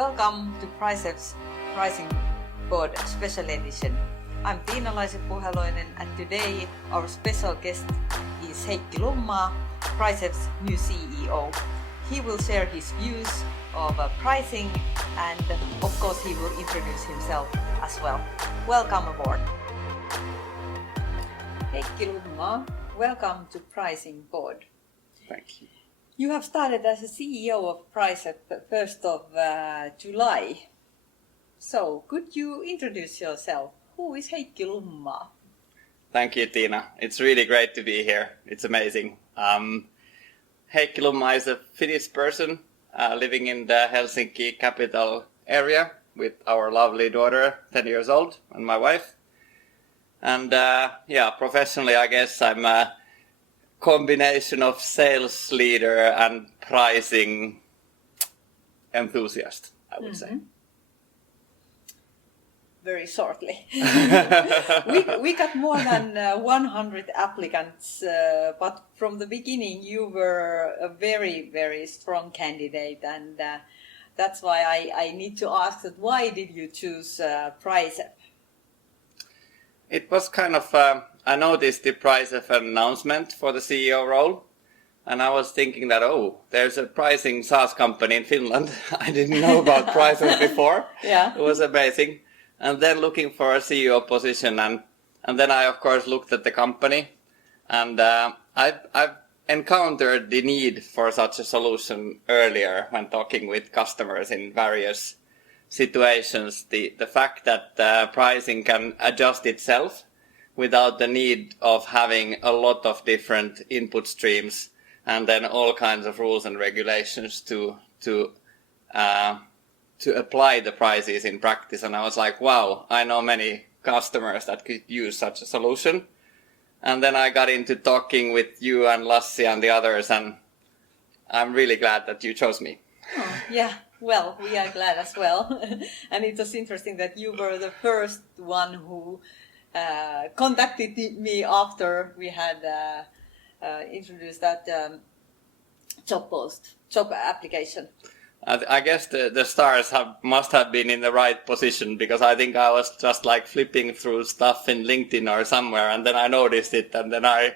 Welcome to Priceff's Pricing Board Special Edition. I'm Tiina and today our special guest is Heikki Lummaa, Priceff's new CEO. He will share his views of pricing and of course he will introduce himself as well. Welcome aboard. Heikki Lummaa, welcome to Pricing Board. Thank you. You have started as a CEO of Priceff 1st of July. So, could you introduce yourself? Who is Heikki Lummaa? Thank you, Tiina. It's really great to be here. It's amazing. Heikki Lummaa is a Finnish person living in the Helsinki capital area with our lovely daughter, 10 years old, and my wife. And professionally, I guess I'm a combination of sales leader and pricing enthusiast, I would say. Very shortly. we got more than 100 applicants, but from the beginning you were a very, very strong candidate, and that's why I need to ask that why did you choose Priceff? It was kind of, I noticed the Priceff announcement for the CEO role, and I was thinking that, there's a pricing SaaS company in Finland. I didn't know about Priceff before. Yeah. It was amazing. And then looking for a CEO position, and then I, of course, looked at the company, and I've encountered the need for such a solution earlier when talking with customers in various situations. The fact that pricing can adjust itself without the need of having a lot of different input streams and then all kinds of rules and regulations to apply the prices in practice. And I was like, wow, I know many customers that could use such a solution. And then I got into talking with you and Lassi and the others, and I'm really glad that you chose me. Oh, yeah. Well, we are glad as well. And it was interesting that you were the first one who contacted me after we had introduced that job application. I guess the stars must have been in the right position, because I think I was just like flipping through stuff in LinkedIn or somewhere, and then I noticed it, and then I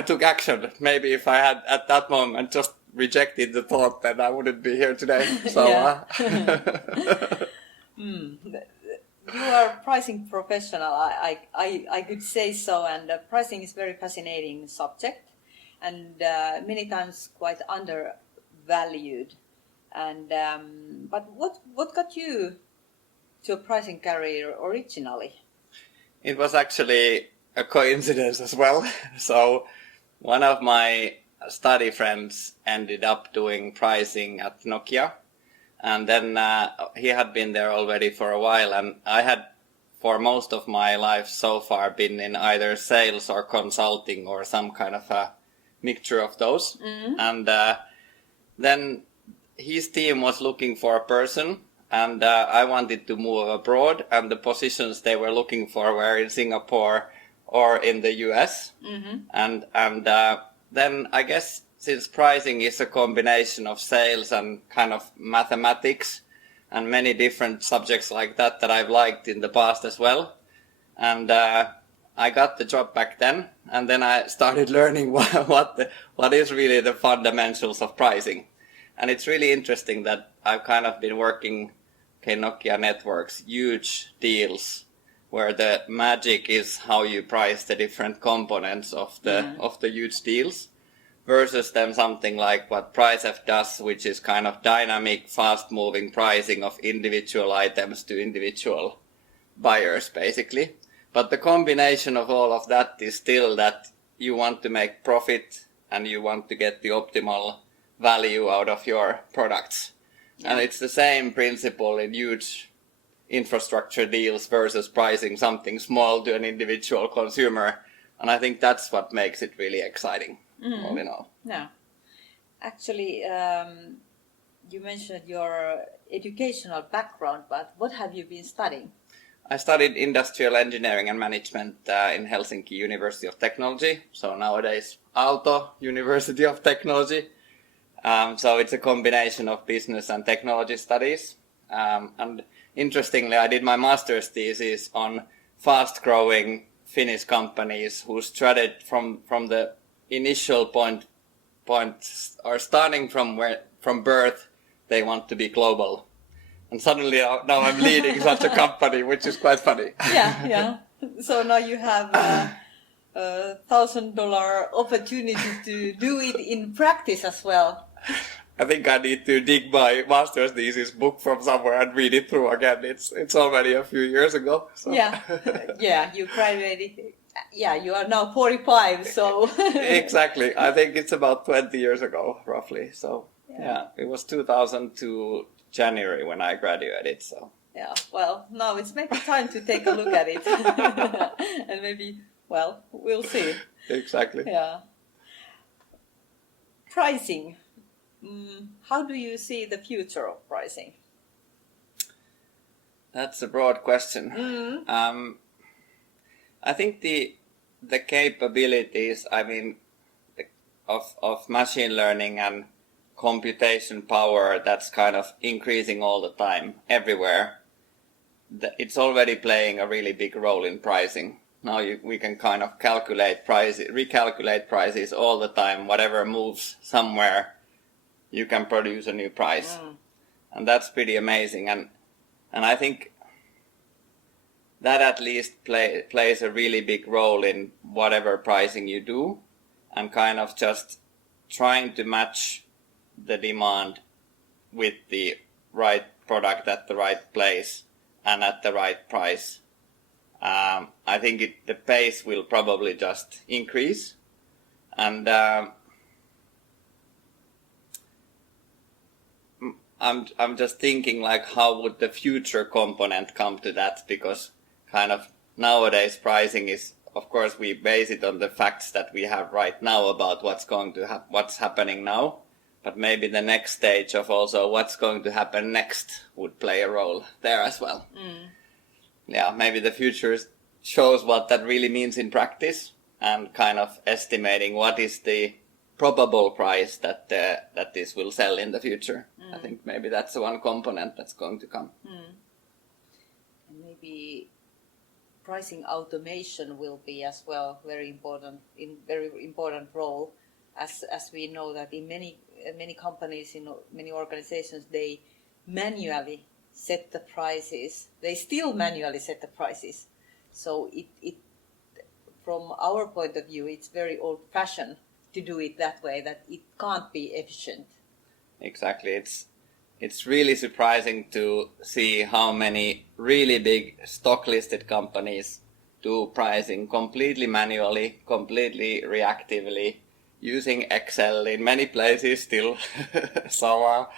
took action. Maybe if I had at that moment just rejected the thought, that I wouldn't be here today. So, You are a pricing professional, I could say so, and pricing is a very fascinating subject, and many times quite undervalued. And but what got you to a pricing career originally? It was actually a coincidence as well. So one of my study friends ended up doing pricing at Nokia, and then he had been there already for a while, and I had for most of my life so far been in either sales or consulting or some kind of a mixture of those. And then his team was looking for a person, and I wanted to move abroad, and the positions they were looking for were in Singapore or in the US. And then I guess since pricing is a combination of sales and kind of mathematics and many different subjects like that I've liked in the past as well, and I got the job back then, and then I started learning what is really the fundamentals of pricing. And it's really interesting that I've kind of been working Nokia networks, huge deals, where the magic is how you price the different components of the huge deals, versus then something like what Priceff does, which is kind of dynamic, fast-moving pricing of individual items to individual buyers, basically. But the combination of all of that is still that you want to make profit and you want to get the optimal value out of your products. Yeah. And it's the same principle in huge infrastructure deals versus pricing something small to an individual consumer. And I think that's what makes it really exciting, all in all. Yeah. Actually, you mentioned your educational background, but what have you been studying? I studied industrial engineering and management in Helsinki University of Technology, so nowadays Aalto University of Technology. So it's a combination of business and technology studies. And interestingly, I did my master's thesis on fast-growing Finnish companies who strategy from the initial point or starting from birth, they want to be global. And suddenly now I'm leading such a company, which is quite funny. Yeah. So now you have $1,000 opportunity to do it in practice as well. I think I need to dig my master's thesis book from somewhere and read it through again. It's already a few years ago. So. Yeah. You graduated. Yeah, you are now 45. So exactly. I think it's about 20 years ago, roughly. So yeah, it was 2002 January when I graduated. So yeah. Well, now it's maybe time to take a look at it, and maybe. Well, we'll see. Exactly. Yeah. Pricing. How do you see the future of pricing? That's a broad question. I think the capabilities, of machine learning and computation power, that's kind of increasing all the time, everywhere. It's already playing a really big role in pricing. Now we can kind of recalculate prices all the time. Whatever moves somewhere, you can produce a new price. And that's pretty amazing. And I think that at least plays a really big role in whatever pricing you do, and kind of just trying to match the demand with the right product at the right place and at the right price. I think the pace will probably just increase, and I'm just thinking, like, how would the future component come to that? Because kind of nowadays pricing is, of course, we base it on the facts that we have right now about what's happening now, but maybe the next stage of also what's going to happen next would play a role there as well. Yeah, maybe the future shows what that really means in practice, and kind of estimating what is the probable price that this will sell in the future. I think maybe that's one component that's going to come. And maybe pricing automation will be as well very important role, as we know that in many companies, in many organizations, they manually set the prices. They still manually set the prices. So it from our point of view, it's very old-fashioned to do it that way, that it can't be efficient. Exactly. It's really surprising to see how many really big stock-listed companies do pricing completely manually, completely reactively, using Excel in many places still. So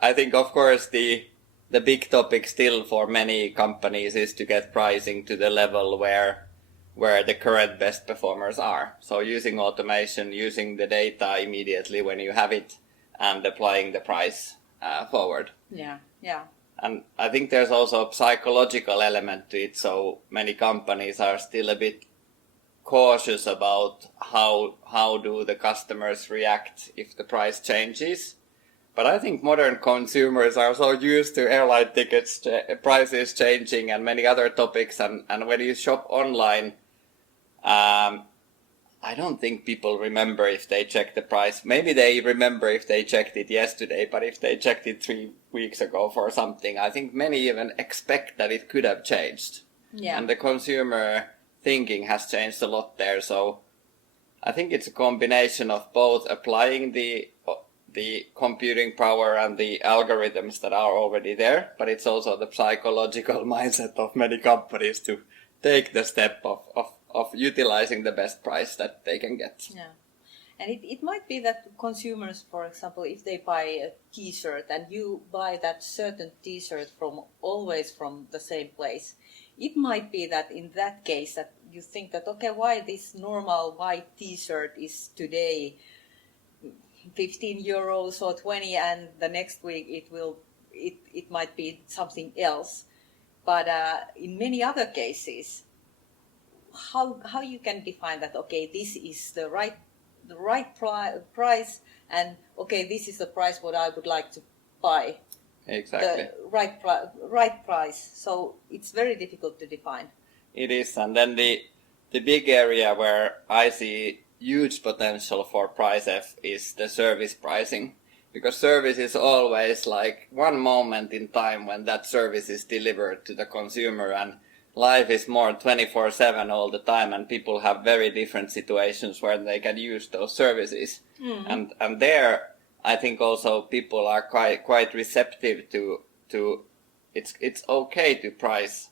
I think, of course, the big topic still for many companies is to get pricing to the level where the current best performers are. So using automation, using the data immediately when you have it, and applying the price forward. Yeah. And I think there's also a psychological element to it. So many companies are still a bit cautious about how do the customers react if the price changes. But I think modern consumers are so used to airline tickets prices changing and many other topics. And when you shop online, I don't think people remember if they check the price. Maybe they remember if they checked it yesterday, but if they checked it 3 weeks ago for something, I think many even expect that it could have changed. Yeah. And the consumer thinking has changed a lot there. So I think it's a combination of both applying the computing power and the algorithms that are already there, but it's also the psychological mindset of many companies to take the step of utilizing the best price that they can get. Yeah. And it might be that consumers, for example, if they buy a t-shirt and you buy that certain t-shirt always from the same place, it might be that in that case that you think that, okay, why this normal white t-shirt is today 15 euros or 20 and the next week it might be something else. But in many other cases, how you can define that, okay, this is the right the right price, and okay, this is the price what I would like to buy. Exactly. The right price. So it's very difficult to define. It is, and then the big area where I see huge potential for Priceff is the service pricing, because service is always like one moment in time when that service is delivered to the consumer, and life is more 24/7 all the time, and people have very different situations where they can use those services. And there I think also people are quite receptive to it's okay to price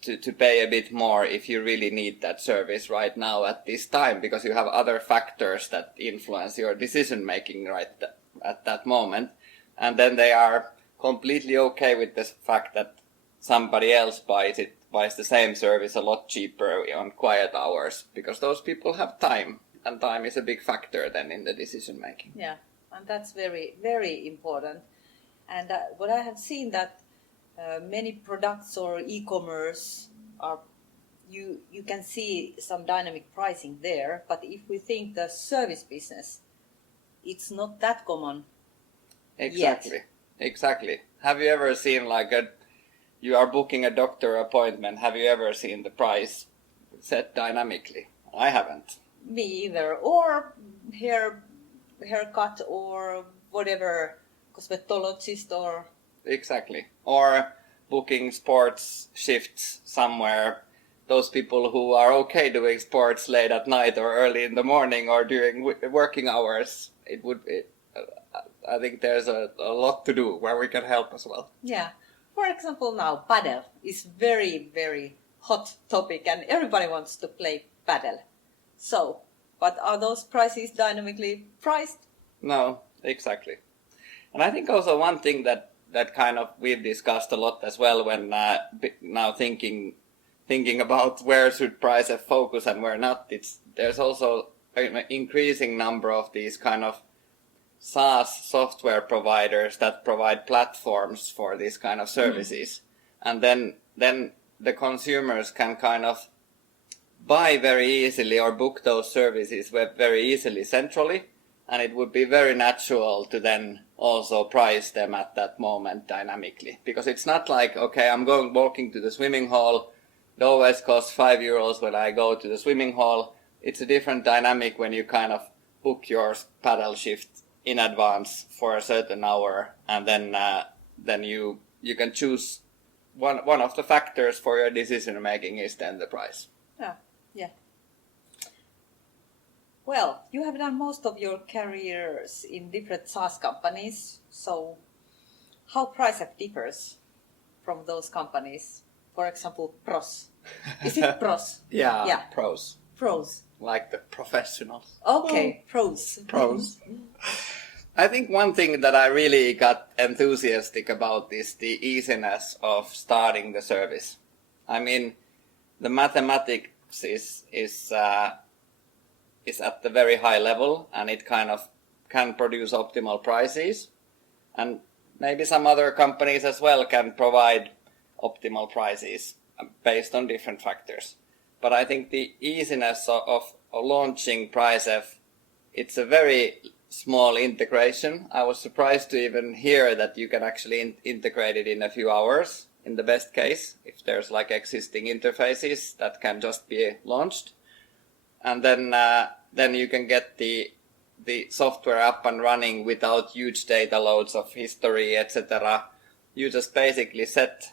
to pay a bit more if you really need that service right now at this time, because you have other factors that influence your decision making at that moment, and then they are completely okay with the fact that somebody else buys the same service a lot cheaper on quiet hours, because those people have time, and time is a big factor then in the decision making. Yeah, and that's very, very important. And what I have seen that many products or e-commerce are, you can see some dynamic pricing there, but if we think the service business, it's not that common. Exactly. Have you ever seen you are booking a doctor appointment, have you ever seen the price set dynamically? I haven't. Me either. Or haircut or whatever, cosmetologist or... Exactly. Or booking sports shifts somewhere. Those people who are okay doing sports late at night or early in the morning or during working hours, I think there's a lot to do where we can help as well. Yeah. For example, now paddle is very, very hot topic and everybody wants to play paddle. So, but are those prices dynamically priced? No, exactly. And I think also one thing that kind of we've discussed a lot as well when now thinking about where should Priceff focus and where not. There's also an increasing number of these kind of SaaS software providers that provide platforms for these kind of services. And then the consumers can kind of buy very easily or book those services very easily centrally, and it would be very natural to then also price them at that moment dynamically, because it's not like, okay, I'm walking to the swimming hall, it always costs €5 when I go to the swimming hall. It's a different dynamic when you kind of book your paddle shift in advance for a certain hour, and then you can choose one of the factors for your decision making is then the price. Yeah. Well, you have done most of your careers in different SaaS companies, so how Priceff differs from those companies? For example, pros. Is it pros? Yeah, pros. Pros. Like the professionals. Okay, pros. Pros. I think one thing that I really got enthusiastic about is the easiness of starting the service. I mean, the mathematics is at the very high level, and it kind of can produce optimal prices. And maybe some other companies as well can provide optimal prices based on different factors. But I think the easiness of launching Priceff, it's a very small integration. I was surprised to even hear that you can actually integrate it in a few hours in the best case, if there's like existing interfaces that can just be launched. And then you can get the software up and running without huge data loads of history, etc. You just basically set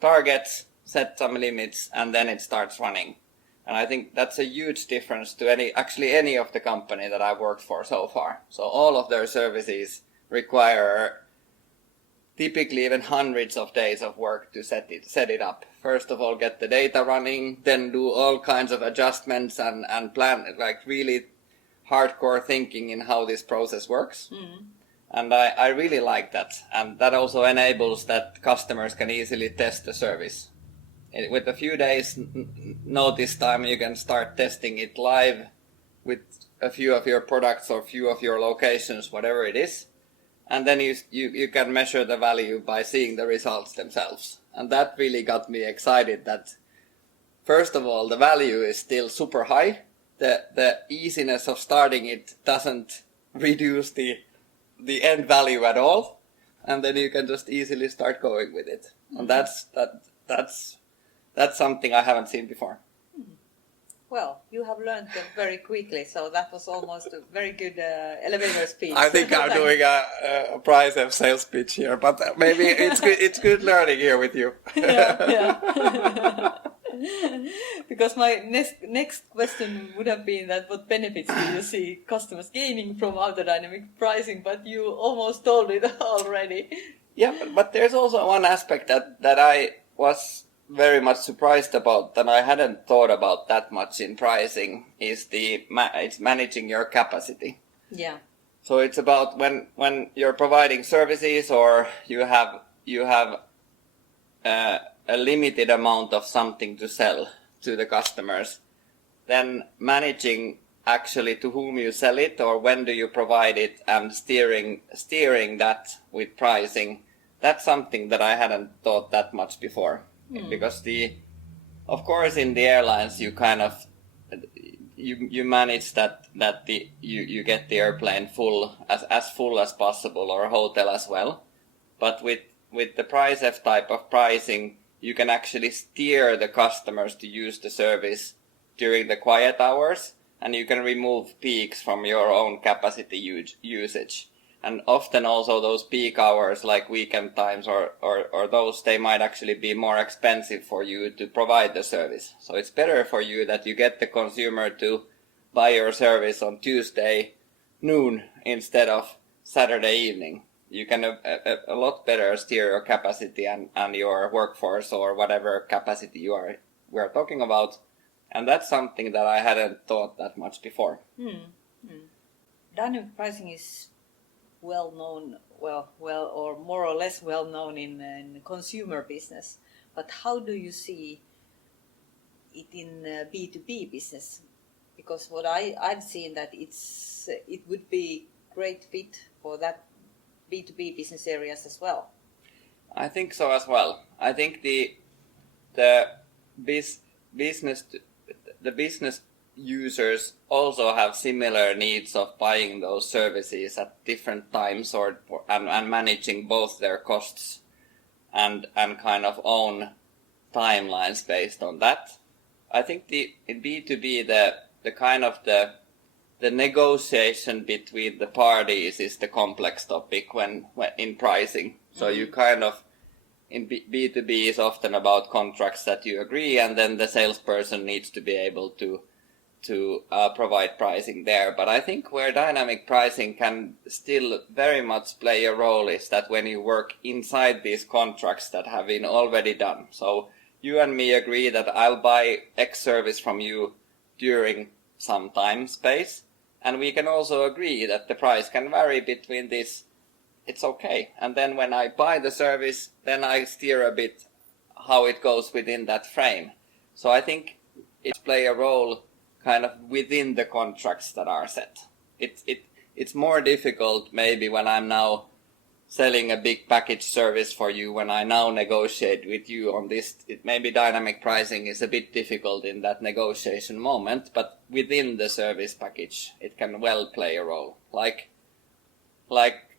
targets, set some limits, and then it starts running. And I think that's a huge difference to any of the company that I've worked for so far. So all of their services require typically even hundreds of days of work to set it up. First of all, get the data running, then do all kinds of adjustments and plan, like really hardcore thinking in how this process works. And I really like that. And that also enables that customers can easily test the service. With a few days notice time, you can start testing it live with a few of your products or few of your locations, whatever it is. And then you can measure the value by seeing the results themselves. And that really got me excited that, first of all, the value is still super high, the easiness of starting it doesn't reduce the end value at all, and then you can just easily start going with it. And that's something I haven't seen before. Well, you have learned them very quickly, so that was almost a very good elevator speech. I think I'm doing a Priceff sales pitch here, but maybe it's good learning here with you. Yeah. Because my next question would have been that what benefits do you see customers gaining from auto dynamic pricing, but you almost told it already. Yeah, but there's also one aspect that I was very much surprised about that I hadn't thought about that much in pricing is it's managing your capacity. Yeah. So it's about when you're providing services or you have a limited amount of something to sell to the customers, then managing actually to whom you sell it or when do you provide it and steering that with pricing, that's something that I hadn't thought that much before. Because of course in the airlines you kind of you manage that you get the airplane as full as possible or hotel as well, but with the Priceff type of pricing you can actually steer the customers to use the service during the quiet hours, and you can remove peaks from your own capacity usage. And often also those peak hours like weekend times or those, they might actually be more expensive for you to provide the service. So it's better for you that you get the consumer to buy your service on Tuesday noon instead of Saturday evening. You can a lot better steer your capacity and your workforce or whatever capacity we're talking about. And that's something that I hadn't thought that much before. Dynamic pricing is well known, or more or less well known in consumer business. But how do you see it in B2B business? Because what I've seen that it would be great fit for that B2B business areas as well. I think so as well. I think the business users also have similar needs of buying those services at different times and managing both their costs and kind of own timelines based on that. I think in B2B the kind of the negotiation between the parties is the complex topic when in pricing. So you kind of in B2B is often about contracts that you agree, and then the salesperson needs to be able to provide pricing there. But I think where dynamic pricing can still very much play a role is that when you work inside these contracts that have been already done. So you and me agree that I'll buy X service from you during some time space, and we can also agree that the price can vary between this. It's okay. And then when I buy the service, then I steer a bit how it goes within that frame. So I think it play a role kind of within the contracts that are set. It's more difficult maybe when I'm now selling a big package service for you, when I now negotiate with you on this. Maybe dynamic pricing is a bit difficult in that negotiation moment, but within the service package it can well play a role. Like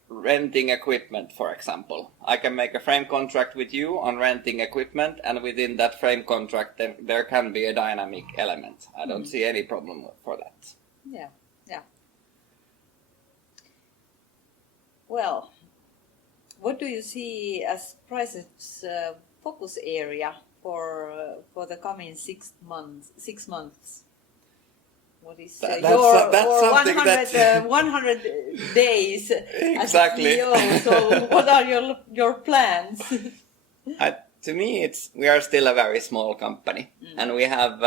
renting equipment, for example. I can make a frame contract with you on renting equipment, and within that frame contract there can be a dynamic element. I don't see any problem for that. Yeah. Well, what do you see as Priceff's focus area for the coming 6 months? What is your 100 days exactly. as CEO? So what are your plans? To me, we are still a very small company, and we have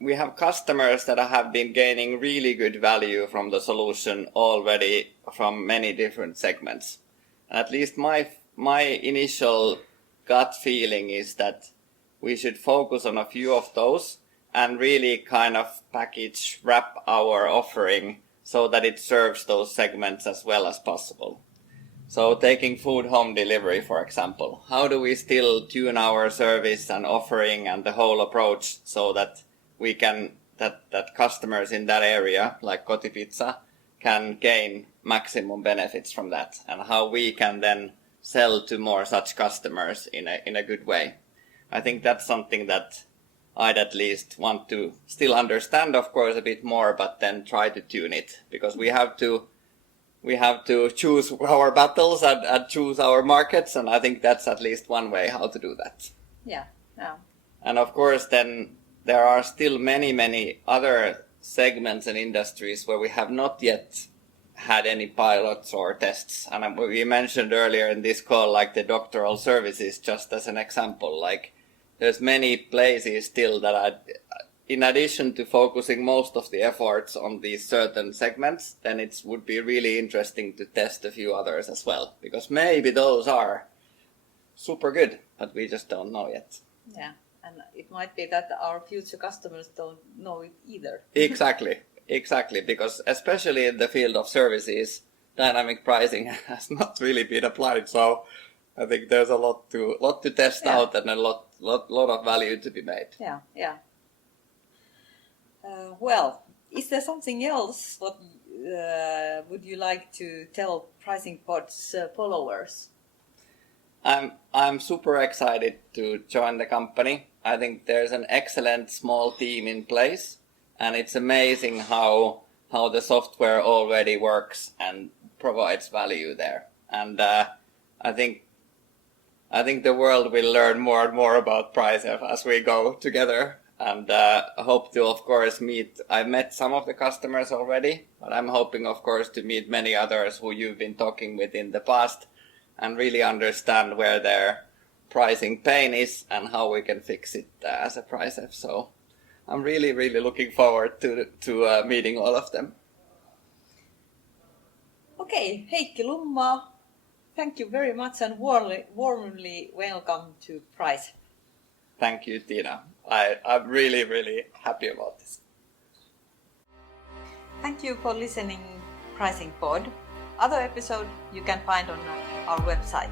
we have customers that have been gaining really good value from the solution already from many different segments. At least my initial gut feeling is that we should focus on a few of those and really kind of wrap our offering so that it serves those segments as well as possible. So taking food home delivery, for example, how do we still tune our service and offering and the whole approach so that we can, that customers in that area, like Kotipizza, can gain maximum benefits from that, and how we can then sell to more such customers in a good way. I think that's something that I'd at least want to still understand, of course, a bit more, but then try to tune it, because we have to choose our battles and choose our markets, and I think that's at least one way how to do that. Yeah. And of course, then there are still many other segments and industries where we have not yet had any pilots or tests. And we mentioned earlier in this call, like the doctoral services, just as an example. Like, there's many places still that in addition to focusing most of the efforts on these certain segments, then it would be really interesting to test a few others as well, because maybe those are super good, but we just don't know yet. Yeah, and it might be that our future customers don't know it either. Exactly, because especially in the field of services, dynamic pricing has not really been applied. So I think there's a lot to test out, and a lot of value to be made. Yeah. Well, is there something else what would you like to tell Pricing Pod's followers? I'm super excited to join the company. I think there's an excellent small team in place, and it's amazing how the software already works and provides value there. And I think the world will learn more and more about Priceff as we go together. And I hope to, of course, I've met some of the customers already, but I'm hoping, of course, to meet many others who you've been talking with in the past and really understand where their pricing pain is and how we can fix it as a Priceff. So I'm really looking forward to meeting all of them. Okay, Heikki Lummaa, thank you very much and warmly welcome to Priceff. Thank you, Tiina. I'm really happy about this. Thank you for listening Pricing Pod. Other episodes you can find on our website.